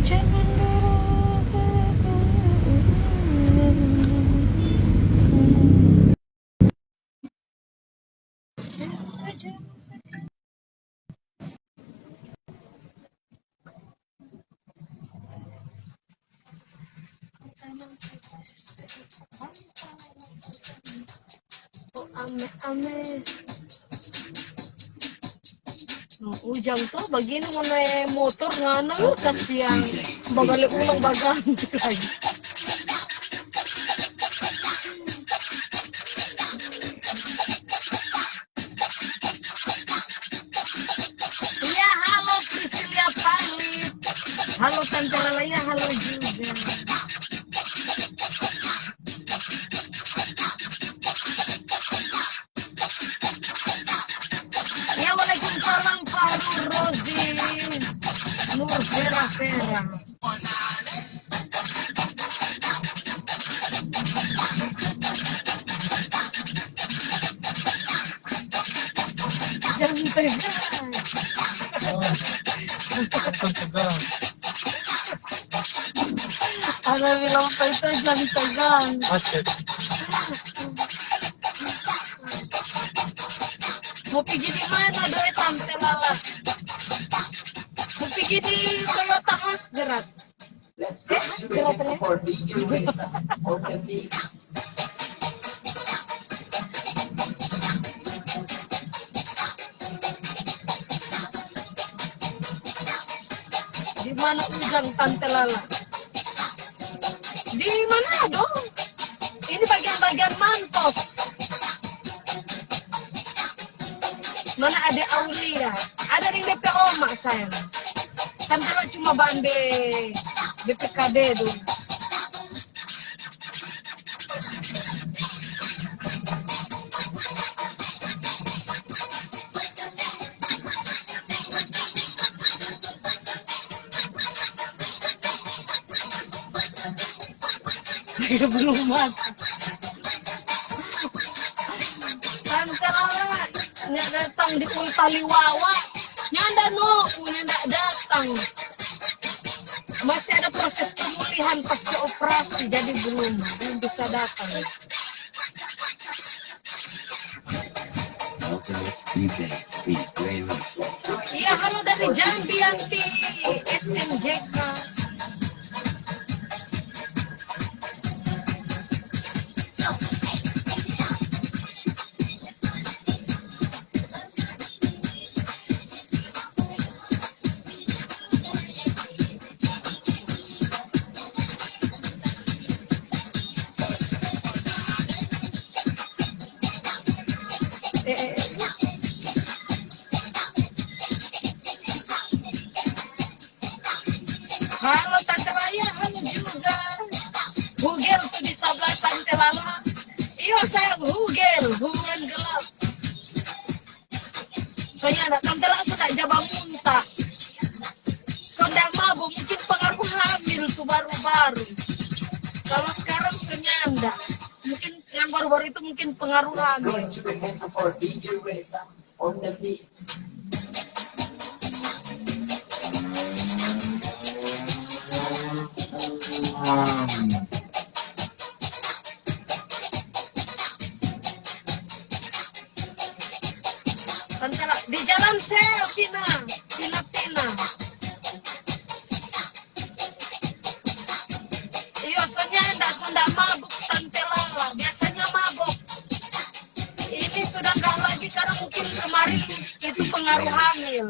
jangan ame-ame. Ujang tuh begini mau naik motor ngana lu kasihan bagale ulang bagang lagi. Iya halo Priscilia Palit, halo Tante Lalaya, halo juga. Ya waalaikumsalam Fahru Rozi, Nur Vera Vera. Jangan tegang. Ada bilang apa itu jangan tegang. Mau pergi di mana doi Tante Lala? Mau pergi di Toyota Hasjerat. Hasjerat ya? Di mana Ujang Tante Lala? Di mana dong? Ini bagian-bagian Mantos. Mana ada Aulia? Ada yang DP Oma sayang. Tante Lala cuma bande BPKB dulu. Belum makan. Tante Lala nggak datang di Taliwawa. Nyanda no, nyanda datang. Masih ada proses pemulihan pasca operasi, jadi belum bisa datang. Iya, halo dari Jambi Yanti SMJK. Halo Tante Raya, halo juga. Hugel tuh di sebelah Tante Lala. Iya saya Hugel, hubungan gelap. Soalnya anak Tante Lala sudah jabang muntah. Sudah mabuk, mungkin pengaruh hamil tuh baru-baru. Kalau sekarang penyanda. Mungkin yang baru-baru itu mungkin pengaruh hamil. Di jalan sel, Tina. Iya, soalnya sudah mabuk Tante Lala. Biasanya mabuk. Ini sudah nggak lagi karena mungkin kemarin itu pengaruh hamil.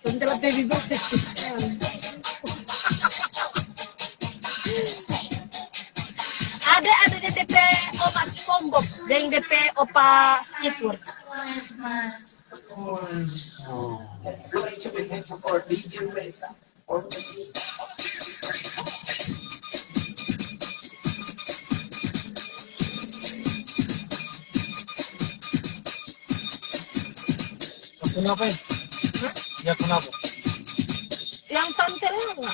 Tante baby bus seksi sekali. Ada DP opa SpongeBob dan DP opa Squidward. Kenapa ya? Ya kenapa? Yang Tante Lala.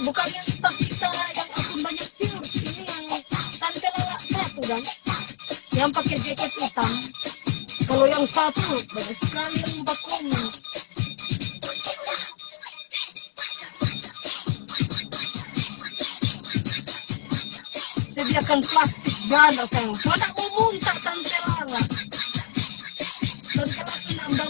Bukan yang staff kita yang akun banyak views. Ini yang Tante Lala satu kan. Yang pakai jaket hitam. Kalau yang satu banyak sekali yang berkomen. Sediakan plastik ganda sayang. Mana mau muntah Tante Lala. Tante Lala sudah muntah.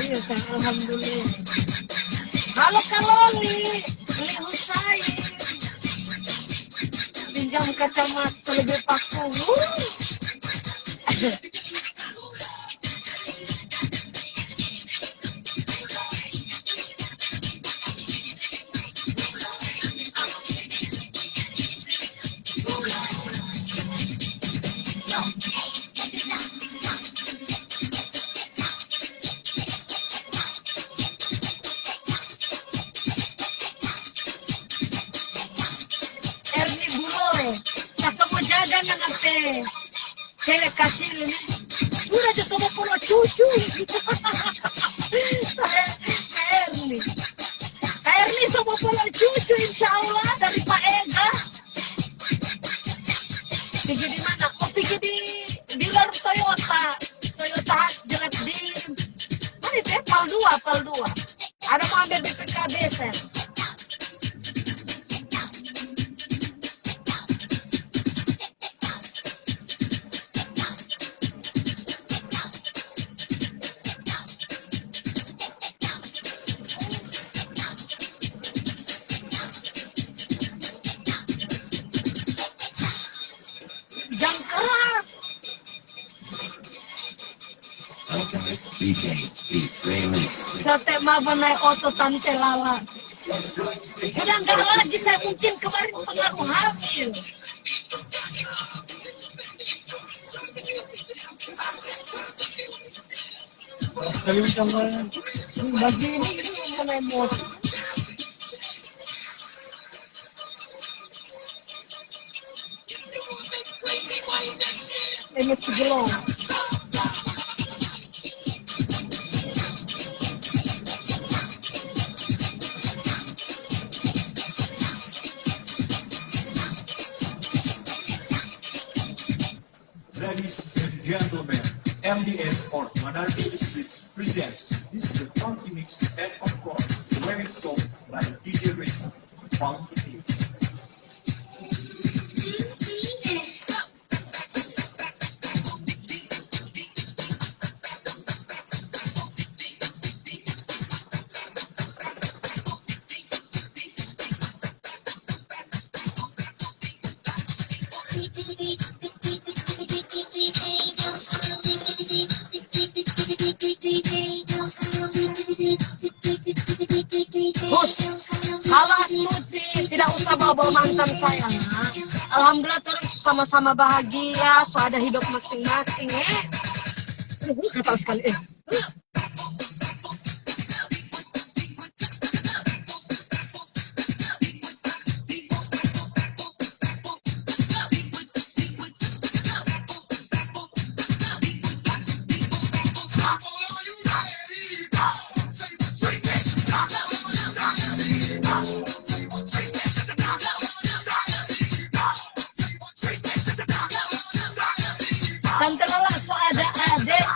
Iya sayang, alhamdulillah. Halo Kaloli, Li Husain. Pinjam kacamata selebih paku. Erni Bulore, kasih jaga nanti. Cewek kasih ini. Sudah aja sama pulau cucu. Erni. Erni sama pulau cucu insya Allah dari Pak Ega. Pergi di mana? Oh pergi di dealer Toyota. Toyota jerat di mana itu ya? Pal 2. Ada mau ambil BPKB sen. Jam keras. Sate maba naik oto Tante Lala. Udah enggak lagi saya mungkin kemarin pengaruh hamil. Sekali sama Bagi ini mengenai motor. Ini segelong. Ladies and gentlemen, MDS or Monarchy Districts presents this is the Funky Mix and of course remix songs by DJ Risa, Funky Mix. Bos, halo Astuti, tidak usah bawa mantan saya. Nah. Alhamdulillah terus sama-sama bahagia, so ada hidup masing-masing Kata sekali Tante Lala so ada adik.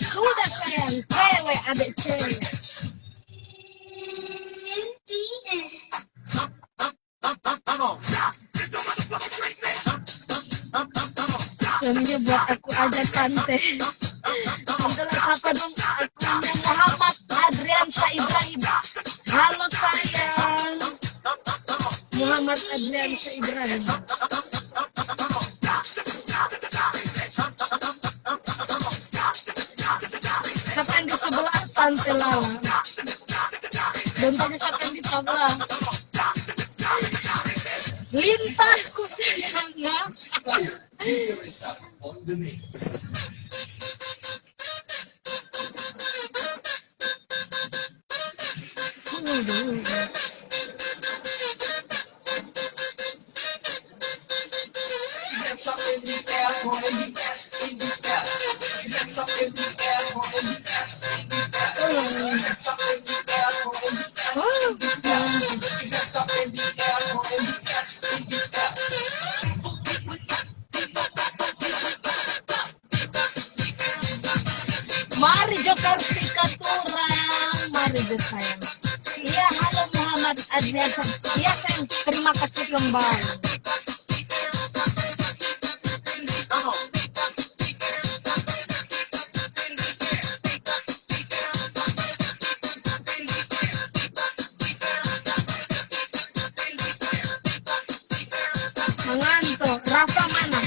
Sudah sayang, cewek adik cewek. Suaminya buat aku aja Tante. Tante Lala sapa dong akunnya Muhammad Adriansa Ibrahim. Halo sayang. Muhammad Adriansa Ibrahim. Siapa yang di sebelah Tante Lala? Dan tadi siapa yang di sebelah? Lintasku sayangnya. DJ Risa on the mix. Sampai di Mari Jo Kartika Turang, mari Jo sayang. Iya, halo Muhammad Adrian. Iya sayang, terima kasih kembali. Mengantuk, Rafa mana?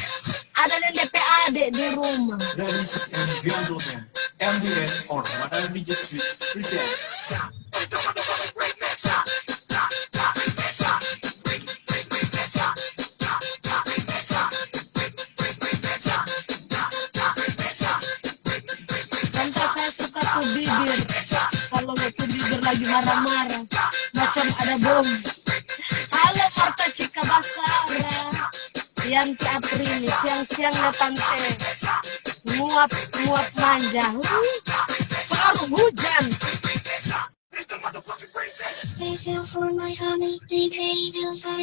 Ada DPAD di rumah. Ladies and gentlemen, MDS or Modern DJ Streets presents Tante saya suka tuh bibir. Kalau tuh bibir lagi marah-marah, macam ada bom. Halo Marta Cika Basara, Yanti Aprili, siang-siang ya tante. Nguap manja. Pengaruh hujan. Special for my honey, DJ Ilsa.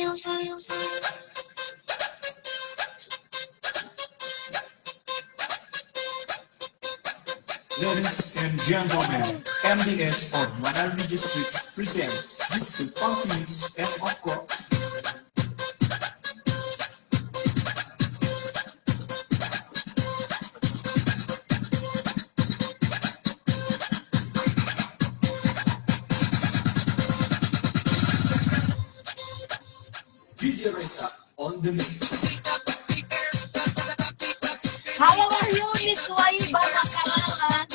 Ladies and gentlemen, MDS or Modern DJ Streets presents this is the funky mix and of course DJ Reza on the mix. Halo Wahyuni Suwaiba Makalalan.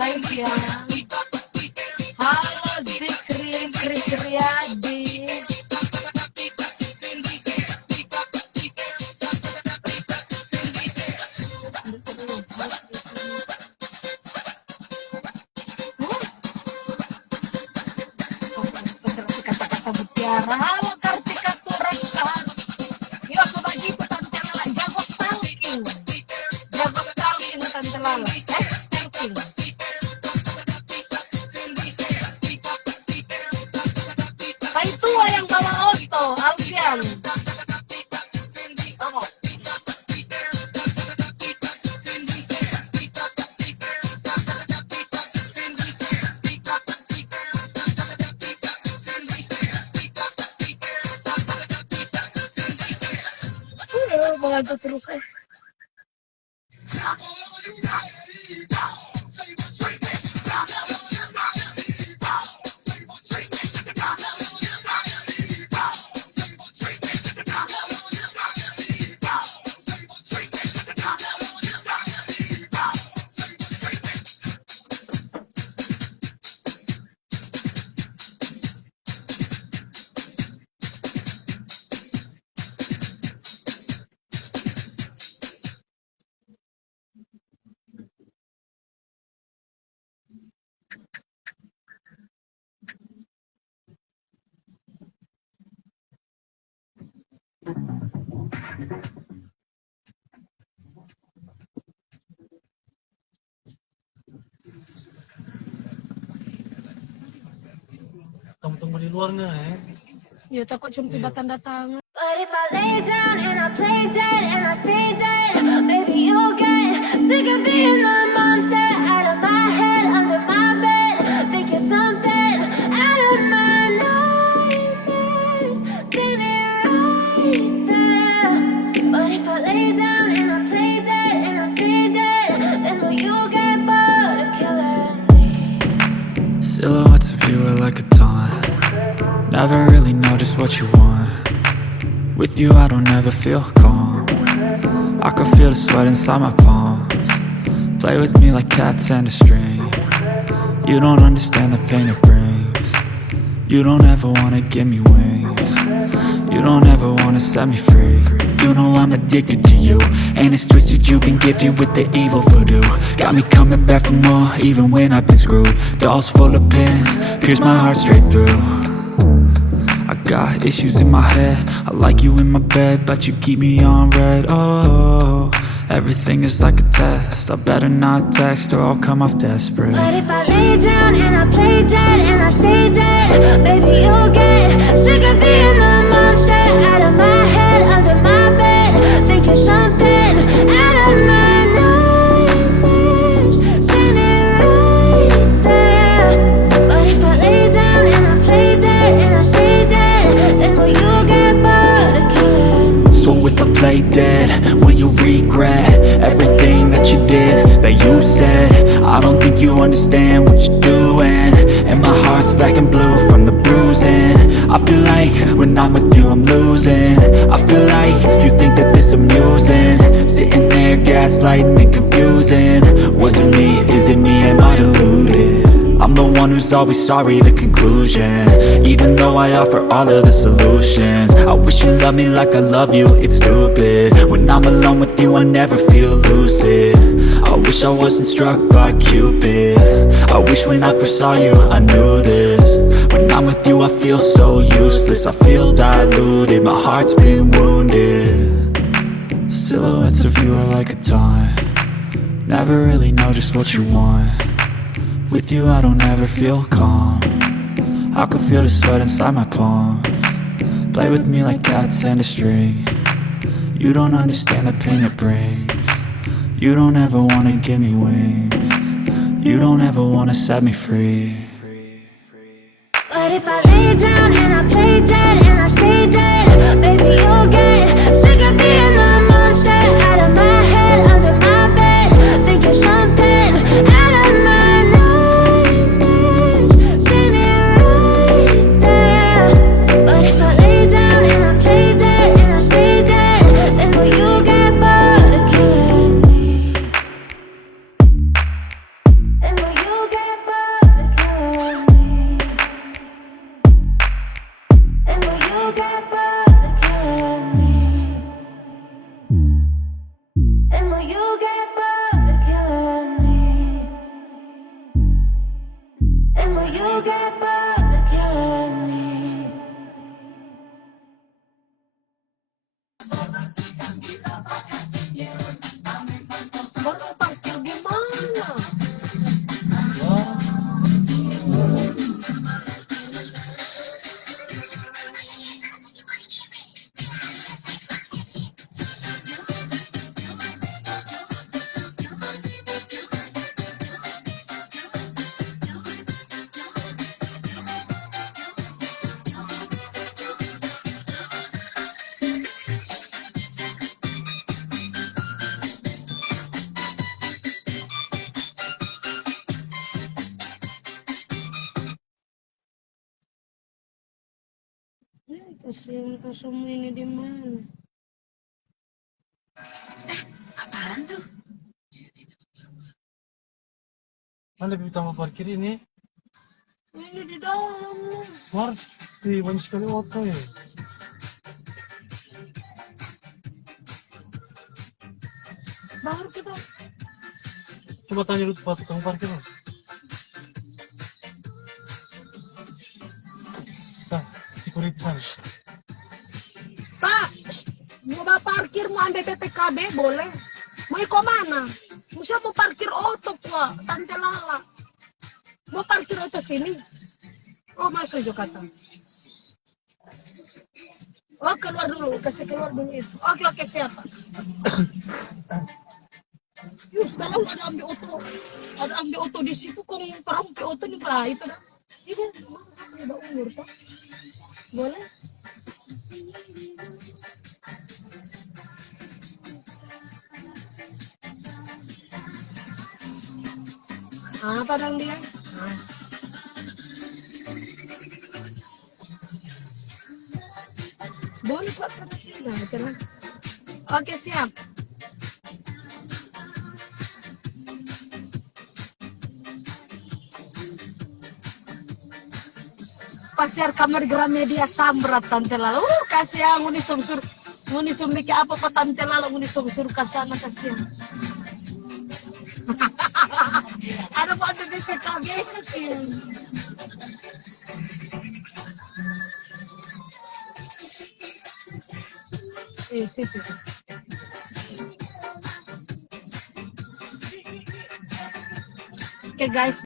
Live ya. Halo Zikri Krisriyadi. Kata-kata mutiara. Halo Kartika Turang Sahar. Yo sudah gitu Tante Lala. Jago stalking Tante Lala. Stalking. Pai tua yang bawa auto, Alfian. Mengantuk terus Tunggu di luarnya Ya takut cuma datang-datang. But if I lay down and I play dead and I stay dead, maybe you'll get sick of being the monster out of my head, under my bed. Think you're something out of my nightmares, standing right there. But if I lay down and I play dead and I stay dead, then will you get bored of killing me? Silhouettes of you are like a taunt. Never really know just what you want. With you I don't ever feel calm. I can feel the sweat inside my palms. Play with me like cats and a string. You don't understand the pain it brings. You don't ever wanna give me wings. You don't ever wanna set me free. You know I'm addicted to you, and it's twisted, you've been gifted with the evil voodoo. Got me coming back for more, even when I've been screwed. Dolls full of pins, pierce my heart straight through. I got issues in my head, I like you in my bed, but you keep me on red. Oh, everything is like a test, I better not text or I'll come off desperate. But if I lay down and I play dead and I stay dead, baby, you'll get sick of being the monster out of my head, under my bed, thinking something out of my nightmares, standing right there. But if I lay down and I play dead and I stay dead, then will you get bored of killing me? So if I play dead, will you regret everything that you did, that you said? I don't think you understand what you're doing, and my heart's black and blue from the bruising. I feel like when I'm with you I'm losing. I feel like you think that this amusing, sitting there gaslighting and confusing. Was it me? Is it me? Am I deluded? I'm the one who's always sorry, the conclusion, even though I offer all of the solutions. I wish you loved me like I love you, it's stupid. When I'm alone with you I never feel lucid. I wish I wasn't struck by Cupid. I wish when I first saw you I knew this. When I'm with you I feel so useless, I feel diluted, my heart's been wounded. Silhouettes of you are like a taunt, never really know just what you want. With you I don't ever feel calm, I can feel the sweat inside my palms. Play with me like cats and a string, you don't understand the pain it brings. You don't ever wanna give me wings, you don't ever wanna set me free. But if I lay down and I play dead and I stay dead, baby, you'll get sick of being the monster out of my head, under my bed, thinking something out of my nightmares, standing right there. But if I lay down and I play dead and I stay dead, then will you get bored of killing me? Then will you get bored of killing me? And will you get bored of killing me? And will you get bored of killing me? And will you get bored of killing me? Baru parkir gimana? Kasihan semua ini di mana? Apaan tuh? Mana lebih utama parkir ini? Ini di dalam nih. War, banyak sekali oto ya. Baru kita. Coba tanya dulu Pak tukang parkir. Nah, security sana. Pak, mau parkir mau ambil PPKB boleh? Mau ikut mana? Musa mau parkir oto Pak, Tante Lala. Mau parkir oto sini? Oh masuk juga kata. Oh keluar dulu, kasih keluar dulu itu. Oke siapa? Yus, kalau ada ambil oto di situ, kong perang ke oto nih bah itu dah. Ini mau umur toh, boleh? Apa dong dia? Boleh Pak, pada sini dah, jalan. Oke siap. pasiar kamar Gramedia Samrat Tante Lala. Kasihan nguni sumsur bikin apa Tante Lala nguni sumsur kasana kasihan. Ada mau ada di PKB kasihan. Situ. Oke guys.